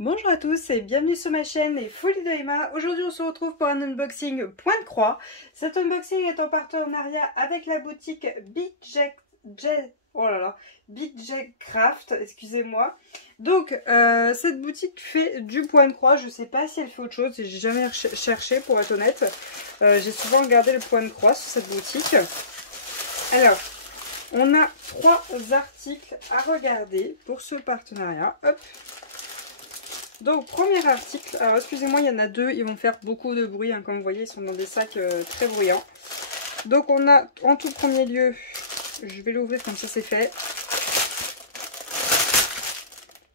Bonjour à tous et bienvenue sur ma chaîne et Folie de Emma. Aujourd'hui on se retrouve pour un unboxing point de croix. Cet unboxing est en partenariat avec la boutique Big Jack Craft, excusez-moi. Donc cette boutique fait du point de croix, je sais pas si elle fait autre chose, j'ai jamais cherché pour être honnête. J'ai souvent regardé le point de croix sur cette boutique. Alors, on a 3 articles à regarder pour ce partenariat. Hop. Donc, premier article, alors excusez-moi, il y en a 2, ils vont faire beaucoup de bruit, hein, comme vous voyez, ils sont dans des sacs très bruyants. Donc, on a en tout premier lieu, je vais l'ouvrir comme ça c'est fait.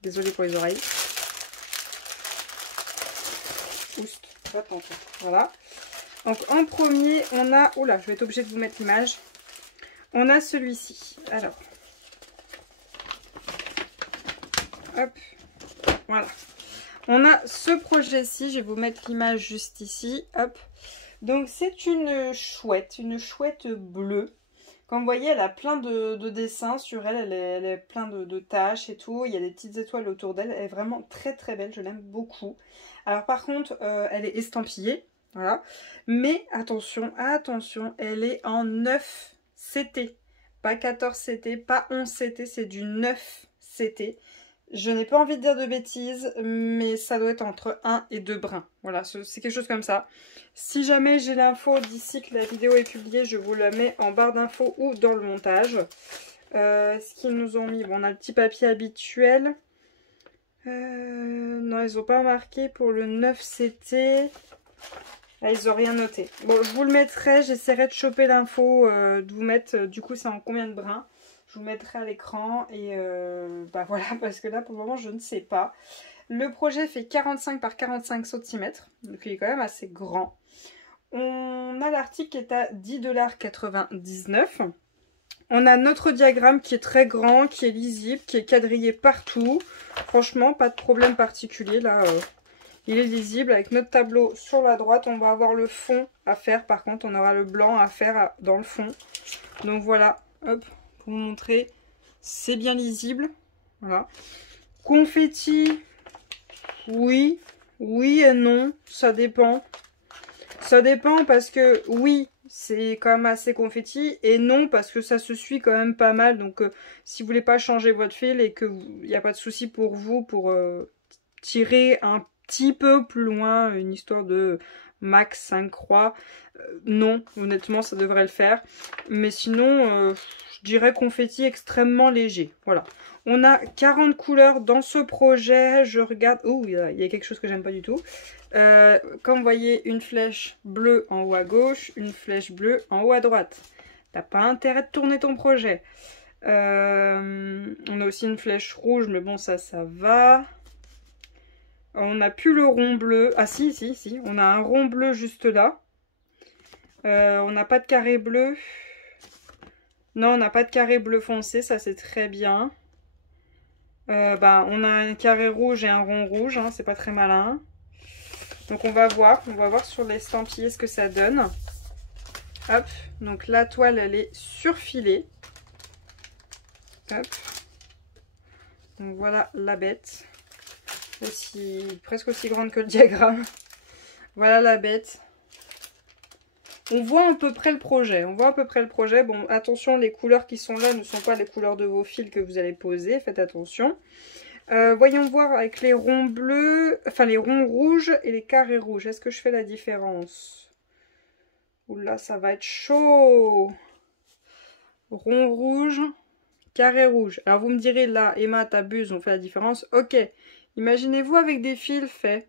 Désolée pour les oreilles. Oust, voilà. Donc, en premier, on a, oula, je vais être obligée de vous mettre l'image. On a celui-ci, alors. Hop, voilà. On a ce projet-ci, je vais vous mettre l'image juste ici, hop. Donc c'est une chouette bleue. Comme vous voyez, elle a plein de dessins sur elle, elle est plein de taches et tout. Il y a des petites étoiles autour d'elle, elle est vraiment très très belle, je l'aime beaucoup. Alors par contre, elle est estampillée, voilà. Mais attention, attention, elle est en 9 CT. Pas 14 CT, pas 11 CT, c'est du 9 CT. Je n'ai pas envie de dire de bêtises, mais ça doit être entre 1 et 2 brins. Voilà, c'est quelque chose comme ça. Si jamais j'ai l'info d'ici que la vidéo est publiée, je vous la mets en barre d'infos ou dans le montage. Ce qu'ils nous ont mis, bon, on a le petit papier habituel. Non, ils n'ont pas marqué pour le 9CT. Ah, ils n'ont rien noté. Bon, je vous le mettrai, j'essaierai de choper l'info, de vous mettre, du coup, c'est en combien de brins. Je vous mettrai à l'écran et bah voilà, parce que là pour le moment je ne sais pas. Le projet fait 45 par 45 cm, donc il est quand même assez grand. On a l'article qui est à 10,99 $. On a notre diagramme qui est très grand, qui est lisible, qui est quadrillé partout. Franchement, pas de problème particulier là. Il est lisible avec notre tableau sur la droite. On va avoir le fond à faire, par contre on aura le blanc à faire dans le fond. Donc voilà, hop. Pour vous montrer, c'est bien lisible. Voilà. Confetti, oui, oui et non, ça dépend. Ça dépend parce que oui, c'est quand même assez confetti et non parce que ça se suit quand même pas mal. Donc si vous voulez pas changer votre fil et que il n'y a pas de souci pour vous pour tirer un petit peu plus loin, une histoire de max 5 croix, non, honnêtement ça devrait le faire. Mais sinon, je dirais confetti extrêmement léger. Voilà. On a 40 couleurs dans ce projet. Je regarde. Oh, il y a quelque chose que j'aime pas du tout. Comme vous voyez, une flèche bleue en haut à gauche, une flèche bleue en haut à droite. T'as pas intérêt de tourner ton projet. On a aussi une flèche rouge, mais bon, ça va. On n'a plus le rond bleu. Ah si. On a un rond bleu juste là. On n'a pas de carré bleu. Non, on n'a pas de carré bleu foncé, ça c'est très bien. On a un carré rouge et un rond rouge, hein, c'est pas très malin. Donc on va voir sur l'estampillé ce que ça donne. Hop, donc la toile elle est surfilée. Hop. Donc voilà la bête. Presque aussi grande que le diagramme. Voilà la bête. On voit à peu près le projet. Bon, attention, les couleurs qui sont là ne sont pas les couleurs de vos fils que vous allez poser. Faites attention. Voyons voir avec les ronds bleus, enfin les ronds rouges et les carrés rouges. Est-ce que je fais la différence? Oula, ça va être chaud. Rond rouge, carré rouge. Alors vous me direz là, Emma, t'abuses, on fait la différence. Ok. Imaginez-vous avec des fils faits.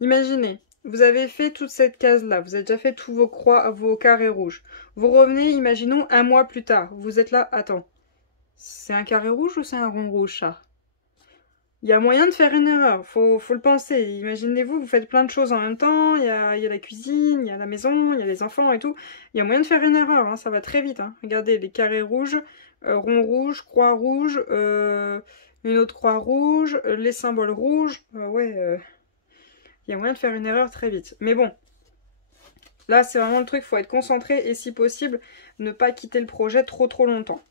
Imaginez. Vous avez fait toute cette case-là. Vous avez déjà fait tous vos croix, vos carrés rouges. Vous revenez, imaginons, un mois plus tard. Vous êtes là. Attends. C'est un carré rouge ou c'est un rond rouge, ça? Il y a moyen de faire une erreur. Faut le penser. Imaginez-vous, vous faites plein de choses en même temps. Il y a la cuisine, il y a la maison, il y a les enfants et tout. Il y a moyen de faire une erreur. Hein. Ça va très vite. Hein. Regardez, les carrés rouges, rond rouge, croix rouge, une autre croix rouge, les symboles rouges. Il y a moyen de faire une erreur très vite. Mais bon, là c'est vraiment le truc, il faut être concentré et si possible, ne pas quitter le projet trop longtemps.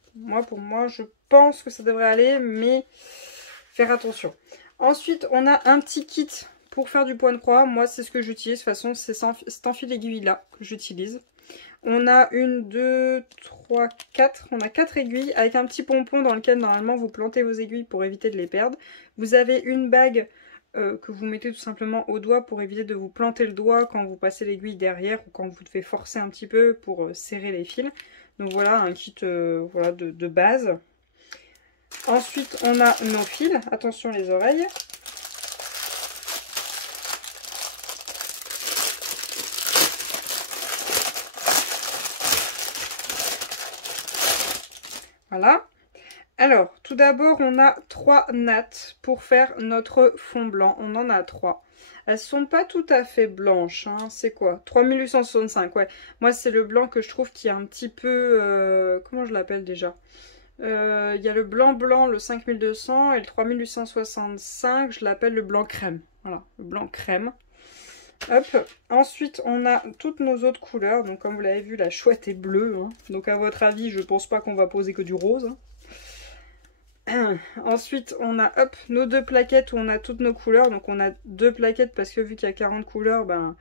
Pour moi, je pense que ça devrait aller, mais faire attention. Ensuite, on a un petit kit pour faire du point de croix. Moi, c'est ce que j'utilise. De toute façon, c'est cet enfil aiguille là que j'utilise. On a une, deux, trois, quatre. On a 4 aiguilles avec un petit pompon dans lequel normalement vous plantez vos aiguilles pour éviter de les perdre. Vous avez une bague que vous mettez tout simplement au doigt pour éviter de vous planter le doigt quand vous passez l'aiguille derrière ou quand vous devez forcer un petit peu pour serrer les fils. Donc voilà, un kit voilà, de base. Ensuite, on a nos fils. Attention les oreilles. Voilà. Alors, tout d'abord, on a 3 nattes pour faire notre fond blanc. On en a 3. Elles sont pas tout à fait blanches. Hein. C'est quoi? 3865, ouais. Moi, c'est le blanc que je trouve qui est un petit peu... comment je l'appelle déjà? Il y a le blanc, le 5200 et le 3865. Je l'appelle le blanc crème. Voilà, le blanc crème. Hop. Ensuite, on a toutes nos autres couleurs. Donc, comme vous l'avez vu, la chouette est bleue. Hein. Donc, à votre avis, je pense pas qu'on va poser que du rose. Hein. Ensuite, on a hop, nos 2 plaquettes où on a toutes nos couleurs. Donc, on a 2 plaquettes parce que vu qu'il y a 40 couleurs, ben,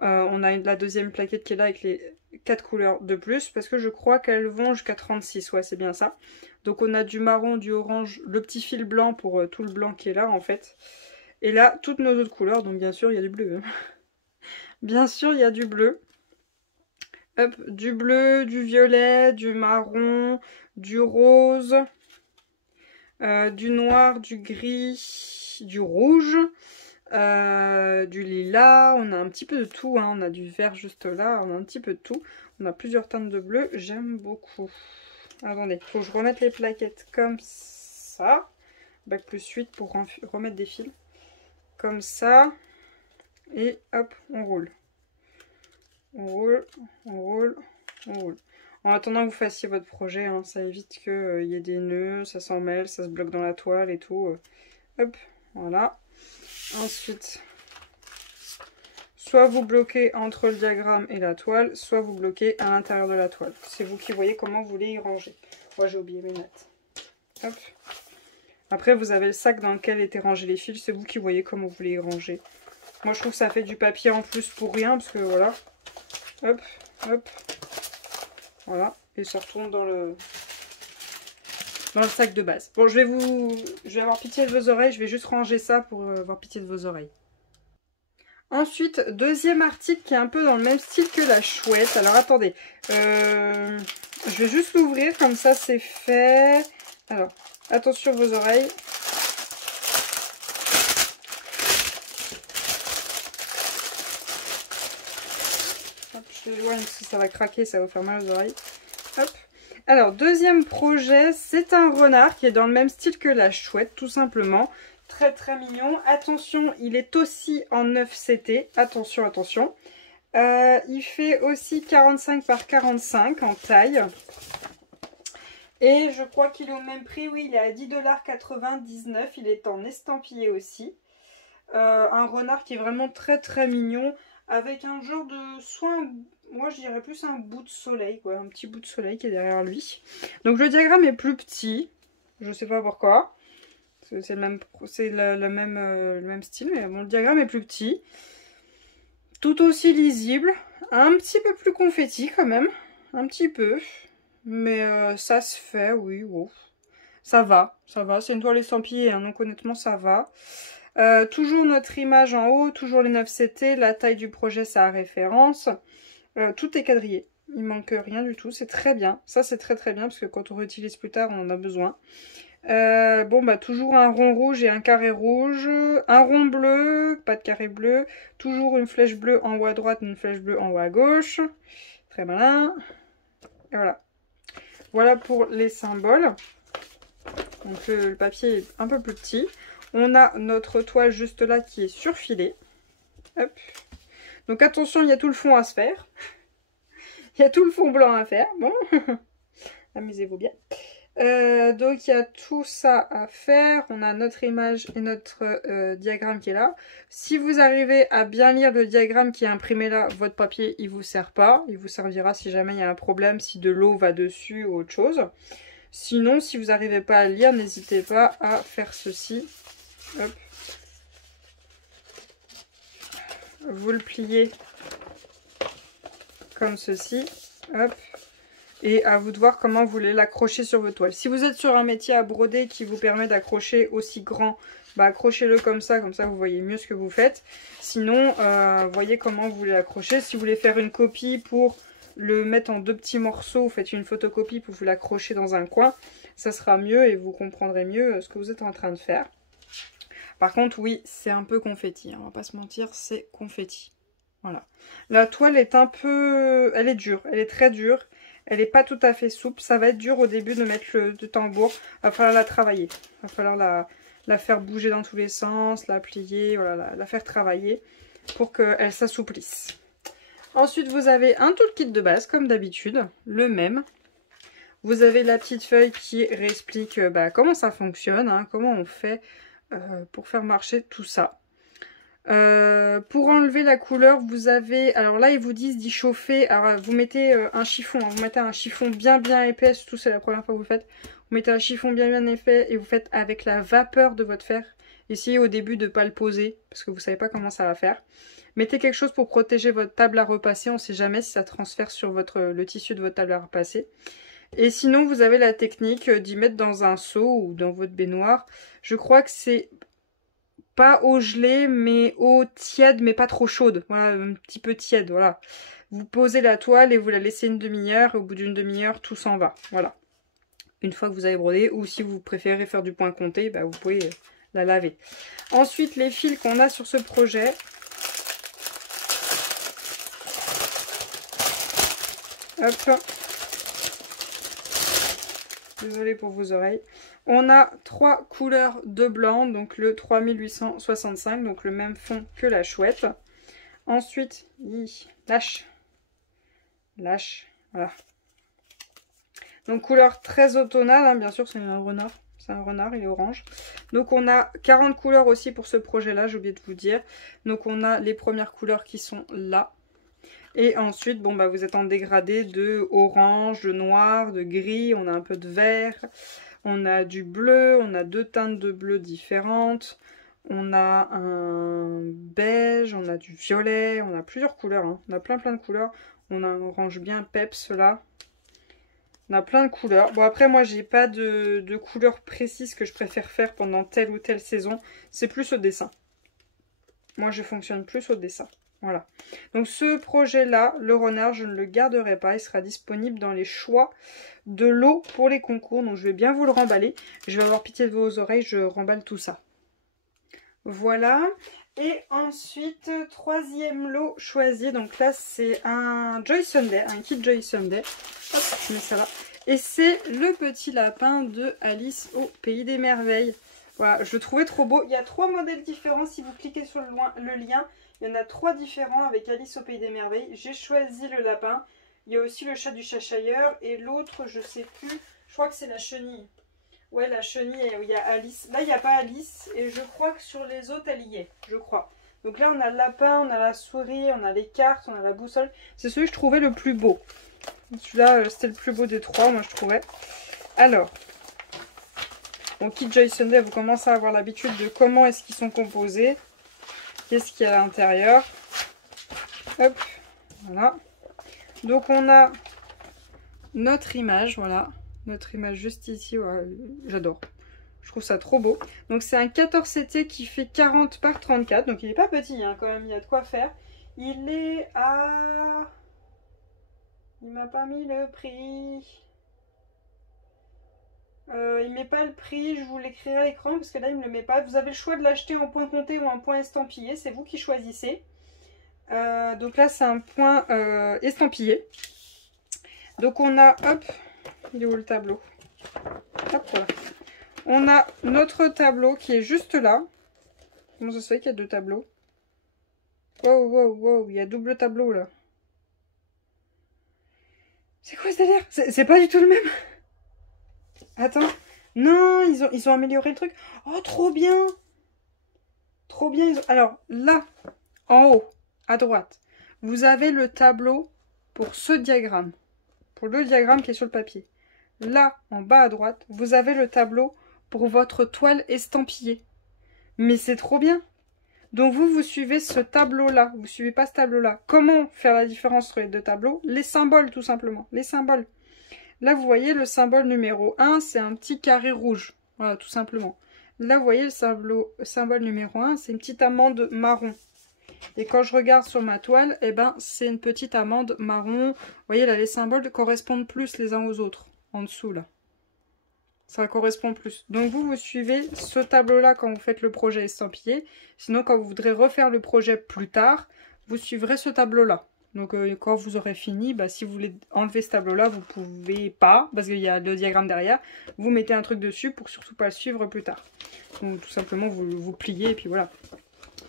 on a la deuxième plaquette qui est là avec les 4 couleurs de plus. Parce que je crois qu'elles vont jusqu'à 36. Ouais, c'est bien ça. Donc, on a du marron, du orange, le petit fil blanc pour tout le blanc qui est là, en fait. Et là, toutes nos autres couleurs. Donc, bien sûr, il y a du bleu. Hein. Bien sûr, il y a du bleu. Hop, du bleu, du violet, du marron, du rose, du noir, du gris, du rouge, du lilas. On a un petit peu de tout, hein. On a du vert juste là, on a un petit peu de tout. On a plusieurs teintes de bleu, j'aime beaucoup. Attendez, il faut que je remette les plaquettes comme ça. Bac plus 8 pour remettre des fils. Comme ça. Et hop, on roule. On roule, on roule, on roule. En attendant que vous fassiez votre projet, hein, ça évite qu'il y ait des nœuds, ça s'en mêle, ça se bloque dans la toile et tout. Hop, voilà. Ensuite, soit vous bloquez entre le diagramme et la toile, soit vous bloquez à l'intérieur de la toile. C'est vous qui voyez comment vous voulez y ranger. Moi, j'ai oublié mes notes. Hop. Après, vous avez le sac dans lequel étaient rangés les fils. C'est vous qui voyez comment vous voulez y ranger. Moi, je trouve que ça fait du papier en plus pour rien, parce que voilà. Hop, hop. Voilà. Et ça retourne dans le sac de base. Bon, je vais avoir pitié de vos oreilles. Je vais juste ranger ça pour avoir pitié de vos oreilles. Ensuite, deuxième article qui est un peu dans le même style que la chouette. Alors, attendez. Je vais juste l'ouvrir, comme ça, c'est fait. Alors, attention vos oreilles. Je l'éloigne parce que ça va craquer, ça va vous faire mal aux oreilles. Hop. Alors, deuxième projet, c'est un renard qui est dans le même style que la chouette, tout simplement. Très très mignon. Attention, il est aussi en 9CT. Attention, attention. Il fait aussi 45 par 45 en taille. Et je crois qu'il est au même prix. Oui, il est à 10,99 $. Il est en estampillé aussi. Un renard qui est vraiment très très mignon. Avec un genre de soin, moi je dirais plus un bout de soleil, quoi, un petit bout de soleil qui est derrière lui. Donc le diagramme est plus petit, je sais pas pourquoi, c'est le même style, mais bon, le diagramme est plus petit. Tout aussi lisible, un petit peu plus confetti quand même, un petit peu, mais ça se fait, oui, wow. Ça va, c'est une toile estampillée, hein, donc honnêtement ça va. Toujours notre image en haut, toujours les 9CT, la taille du projet ça a référence, tout est quadrillé, il manque rien du tout, c'est très bien, ça c'est très très bien parce que quand on réutilise plus tard on en a besoin. Bon bah toujours un rond rouge et un carré rouge, un rond bleu, pas de carré bleu, toujours une flèche bleue en haut à droite, une flèche bleue en haut à gauche, très malin, et voilà. Voilà pour les symboles, donc le papier est un peu plus petit. On a notre toile juste là qui est surfilée. Hop. Donc attention, il y a tout le fond à se faire. Il y a tout le fond blanc à faire. Bon, amusez-vous bien. Donc il y a tout ça à faire. On a notre image et notre diagramme qui est là. Si vous arrivez à bien lire le diagramme qui est imprimé là, votre papier il vous sert pas. Il vous servira si jamais il y a un problème, si de l'eau va dessus ou autre chose. Sinon, si vous n'arrivez pas à lire, n'hésitez pas à faire ceci. Hop. Vous le pliez comme ceci. Hop. Et à vous de voir comment vous voulez l'accrocher sur votre toile. Si vous êtes sur un métier à broder qui vous permet d'accrocher aussi grand, bah accrochez-le comme ça vous voyez mieux ce que vous faites. Sinon, voyez comment vous voulez l'accrocher. Si vous voulez faire une copie pour le mettre en 2 petits morceaux, vous faites une photocopie pour vous l'accrocher dans un coin, ça sera mieux et vous comprendrez mieux ce que vous êtes en train de faire. Par contre, oui, c'est un peu confetti, hein, on va pas se mentir, c'est confetti. Voilà. La toile est un peu... elle est dure, elle est très dure. Elle n'est pas tout à fait souple. Ça va être dur au début de mettre le tambour. Il va falloir la travailler. Il va falloir la faire bouger dans tous les sens, la plier, voilà, la faire travailler pour qu'elle s'assouplisse. Ensuite, vous avez un toolkit de base, comme d'habitude, le même. Vous avez la petite feuille qui réexplique comment ça fonctionne, hein, comment on fait pour faire marcher tout ça. Pour enlever la couleur, vous avez, alors là ils vous disent d'y chauffer, alors vous mettez un chiffon, hein, vous mettez un chiffon bien épais, surtout c'est la première fois que vous le faites, vous mettez un chiffon bien épais et vous faites avec la vapeur de votre fer. Essayez au début de ne pas le poser parce que vous ne savez pas comment ça va faire. Mettez quelque chose pour protéger votre table à repasser, on ne sait jamais si ça transfère sur le tissu de votre table à repasser. Et sinon vous avez la technique d'y mettre dans un seau ou dans votre baignoire. Je crois que c'est pas eau gelée, mais eau tiède, mais pas trop chaude. Voilà, un petit peu tiède, voilà. Vous posez la toile et vous la laissez une demi-heure. Au bout d'une demi-heure, tout s'en va. Voilà. Une fois que vous avez brodé, ou si vous préférez faire du point compté, bah, vous pouvez la laver. Ensuite, les fils qu'on a sur ce projet. Hop. Désolée pour vos oreilles. On a 3 couleurs de blanc, donc le 3865, donc le même fond que la chouette. Ensuite, lâche, voilà. Donc couleur très automnale, hein, bien sûr c'est un renard, il est orange. Donc on a 40 couleurs aussi pour ce projet-là, j'ai oublié de vous dire. Donc on a les premières couleurs qui sont là. Et ensuite, bon bah vous êtes en dégradé de orange, de noir, de gris, on a un peu de vert. On a du bleu, on a 2 teintes de bleu différentes. On a un beige, on a du violet, on a plusieurs couleurs. Hein. On a plein de couleurs. On a un orange bien peps là. On a plein de couleurs. Bon après moi j'ai pas de couleur précise que je préfère faire pendant telle ou telle saison. C'est plus au dessin. Moi je fonctionne plus au dessin. Voilà. Donc ce projet-là, le renard, je ne le garderai pas. Il sera disponible dans les choix de lot pour les concours. Donc je vais bien vous le remballer. Je vais avoir pitié de vos oreilles, je remballe tout ça. Voilà. Et ensuite, 3e lot choisi. Donc là, c'est un Joy Sunday, un kit Joy Sunday. Hop, je mets ça là. Et c'est le petit lapin de Alice au Pays des Merveilles. Voilà, je le trouvais trop beau. Il y a 3 modèles différents. Si vous cliquez sur le lien, il y en a 3 différents avec Alice au Pays des Merveilles. J'ai choisi le lapin. Il y a aussi le chat du Cheshire. Et l'autre, je sais plus. Je crois que c'est la chenille. Ouais, la chenille, il y a Alice. Là, il n'y a pas Alice. Et je crois que sur les autres, elle y est. Je crois. Donc là, on a le lapin, on a la souris, on a les cartes, on a la boussole. C'est celui que je trouvais le plus beau. Celui-là, c'était le plus beau des 3, moi, je trouvais. Alors, mon kit Joy Sunday, vous commencez à avoir l'habitude de comment est-ce qu'ils sont composés. Qu'est-ce qu'il y a à l'intérieur? Hop, voilà. Donc on a notre image, voilà. Notre image juste ici, voilà. J'adore. Je trouve ça trop beau. Donc c'est un 14CT qui fait 40 par 34. Donc il n'est pas petit, hein, quand même, il y a de quoi faire. Il est à... Il m'a pas mis le prix. Il met pas le prix, je vous l'écrirai à l'écran parce que là il me le met pas. Vous avez le choix de l'acheter en point compté ou en point estampillé, c'est vous qui choisissez. Donc là c'est un point estampillé. Donc on a, hop, il est où le tableau? Hop, voilà. On a notre tableau qui est juste là. Comment ça se fait qu'il y a 2 tableaux? Wow, il y a double tableau là. C'est quoi ce délire? C'est pas du tout le même. Attends. Non, ils ont amélioré le truc. Oh, trop bien. Trop bien. Alors, là, en haut, à droite, vous avez le tableau pour ce diagramme. Pour le diagramme qui est sur le papier. Là, en bas à droite, vous avez le tableau pour votre toile estampillée. Mais c'est trop bien. Donc vous suivez ce tableau-là. Vous suivez pas ce tableau-là. Comment faire la différence entre les deux tableaux? Les symboles, tout simplement. Les symboles. Là, vous voyez le symbole numéro 1, c'est un petit carré rouge. Voilà, tout simplement. Là, vous voyez le symbole numéro 1, c'est une petite amande marron. Et quand je regarde sur ma toile, eh ben, c'est une petite amande marron. Vous voyez, là, les symboles correspondent plus les uns aux autres. En dessous, là. Ça correspond plus. Donc, vous suivez ce tableau-là quand vous faites le projet estampillé. Sinon, quand vous voudrez refaire le projet plus tard, vous suivrez ce tableau-là. Donc, quand vous aurez fini, bah, si vous voulez enlever ce tableau-là, vous pouvez pas, parce qu'il y a le diagramme derrière. Vous mettez un truc dessus pour surtout pas le suivre plus tard. Donc, tout simplement, vous pliez et puis voilà.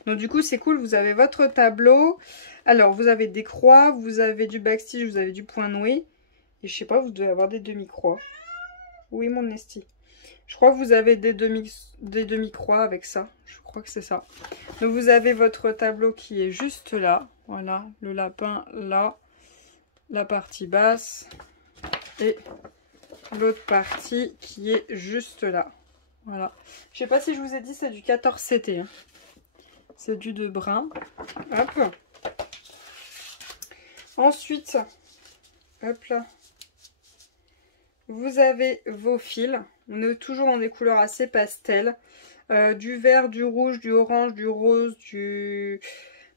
Donc, du coup, c'est cool. Vous avez votre tableau. Alors, vous avez des croix, vous avez du backstitch, vous avez du point noué. Et je sais pas, vous devez avoir des demi-croix. Oui, mon esti. Je crois que vous avez des demi-croix avec ça. Je crois que c'est ça. Donc, vous avez votre tableau qui est juste là. Voilà, le lapin là, la partie basse et l'autre partie qui est juste là. Voilà. Je sais pas si je vous ai dit, c'est du 14 CT. Hein. C'est du de brun. Hop. Ensuite, hop là. Vous avez vos fils. On est toujours dans des couleurs assez pastel. Du vert, du rouge, du orange, du rose, du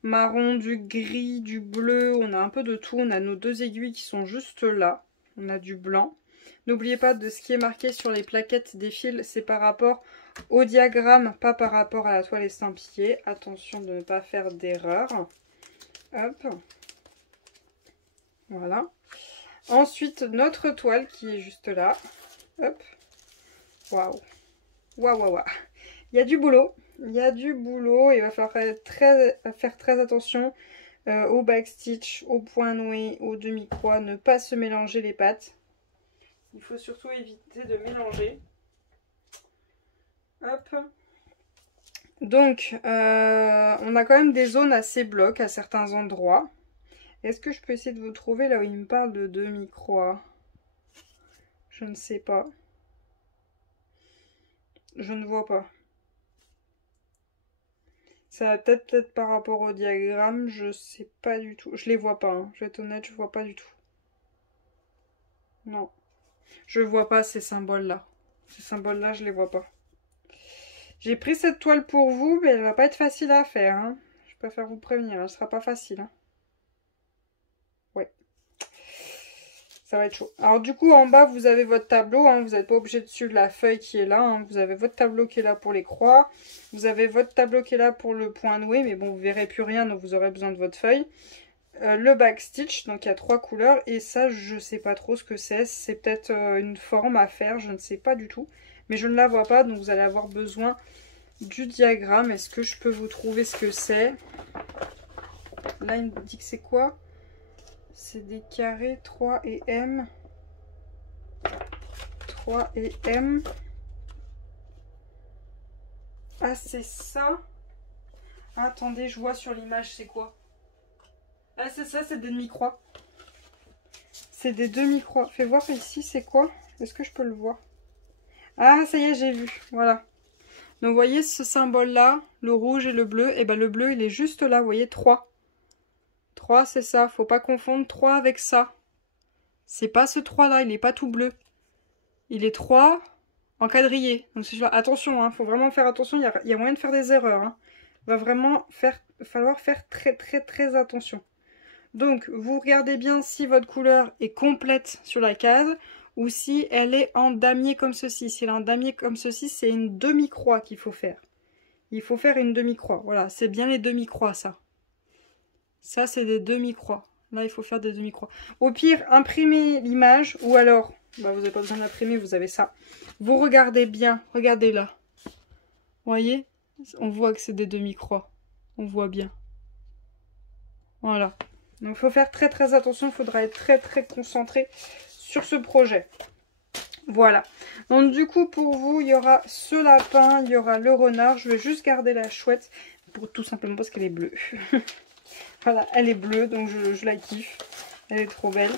marron, du gris, du bleu, on a un peu de tout. On a nos deux aiguilles qui sont juste là. On a du blanc. N'oubliez pas de ce qui est marqué sur les plaquettes des fils, c'est par rapport au diagramme, pas par rapport à la toile estampillée. Attention de ne pas faire d'erreur. Hop. Voilà. Ensuite, notre toile qui est juste là. Hop. Waouh. Waouh, waouh, waouh. Il y a du boulot. Il y a du boulot, il va falloir faire très attention au backstitch, au point noué, aux demi-croix, ne pas se mélanger les pattes. Il faut surtout éviter de mélanger. Hop. Donc, on a quand même des zones assez blocs à certains endroits. Est-ce que je peux essayer de vous trouver là où il me parle de demi-croix? Je ne sais pas. Je ne vois pas. Ça va peut-être par rapport au diagramme, je sais pas du tout. Je les vois pas, hein. Je vais être honnête, je vois pas du tout. Non. Je vois pas ces symboles-là. Ces symboles-là, je les vois pas. J'ai pris cette toile pour vous, mais elle va pas être facile à faire. Hein. Je préfère vous prévenir, elle sera pas facile. Hein. Ouais. Ça va être chaud. Alors du coup, en bas, vous avez votre tableau. Hein. Vous n'êtes pas obligé de suivre la feuille qui est là. Hein. Vous avez votre tableau qui est là pour les croix. Vous avez votre tableau qui est là pour le point noué. Mais bon, vous verrez plus rien, donc vous aurez besoin de votre feuille. Le backstitch, donc il y a 3 couleurs. Et ça, je sais pas trop ce que c'est. C'est peut-être une forme à faire, je ne sais pas du tout. Mais je ne la vois pas, donc vous allez avoir besoin du diagramme. Est-ce que je peux vous trouver ce que c'est? Là, il me dit que c'est quoi? C'est des carrés 3 et M. 3 et M. Ah, c'est ça. Attendez, je vois sur l'image, c'est quoi? Ah, c'est ça, c'est des demi-croix. C'est des demi-croix. Fais voir ici, c'est quoi? Est-ce que je peux le voir? Ah, ça y est, j'ai vu. Voilà. Donc, vous voyez ce symbole-là, le rouge et le bleu. Et ben, le bleu, il est juste là, vous voyez, 3. 3, c'est ça. Faut pas confondre 3 avec ça. C'est pas ce 3-là, il n'est pas tout bleu. Il est 3 en quadrillé. Donc, attention, hein, faut vraiment faire attention. Il y a moyen de faire des erreurs. Hein. Il va vraiment falloir faire très attention. Donc, vous regardez bien si votre couleur est complète sur la case ou si elle est en damier comme ceci. Si elle est en damier comme ceci, c'est une demi-croix qu'il faut faire. Il faut faire une demi-croix. Voilà, c'est bien les demi-croix, ça. Ça, c'est des demi-croix. Là, il faut faire des demi-croix. Au pire, imprimez l'image ou alors, bah, vous n'avez pas besoin d'imprimer, vous avez ça. Vous regardez bien, regardez là. Vous voyez? On voit que c'est des demi-croix. On voit bien. Voilà. Donc, il faut faire très attention. Il faudra être très concentré sur ce projet. Voilà. Donc, du coup, pour vous, il y aura ce lapin, il y aura le renard. Je vais juste garder la chouette, tout simplement parce qu'elle est bleue. Voilà, elle est bleue, donc je la kiffe. Elle est trop belle.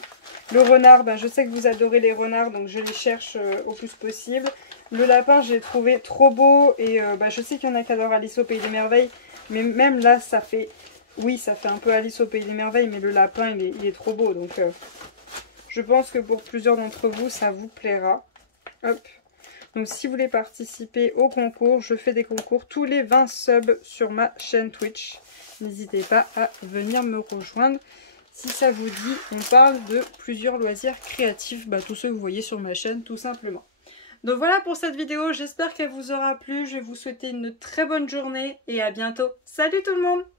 Le renard, ben, je sais que vous adorez les renards, donc je les cherche au plus possible. Le lapin, je l'ai trouvé trop beau. Et ben, je sais qu'il y en a qui adorent Alice au Pays des Merveilles. Mais même là, ça fait... Oui, ça fait un peu Alice au Pays des Merveilles, mais le lapin, il est trop beau. Donc, je pense que pour plusieurs d'entre vous, ça vous plaira. Hop. Donc, si vous voulez participer au concours, je fais des concours tous les 20 subs sur ma chaîne Twitch. N'hésitez pas à venir me rejoindre. Si ça vous dit, on parle de plusieurs loisirs créatifs, bah, tous ceux que vous voyez sur ma chaîne tout simplement. Donc voilà pour cette vidéo, j'espère qu'elle vous aura plu, je vais vous souhaiter une très bonne journée et à bientôt. Salut tout le monde!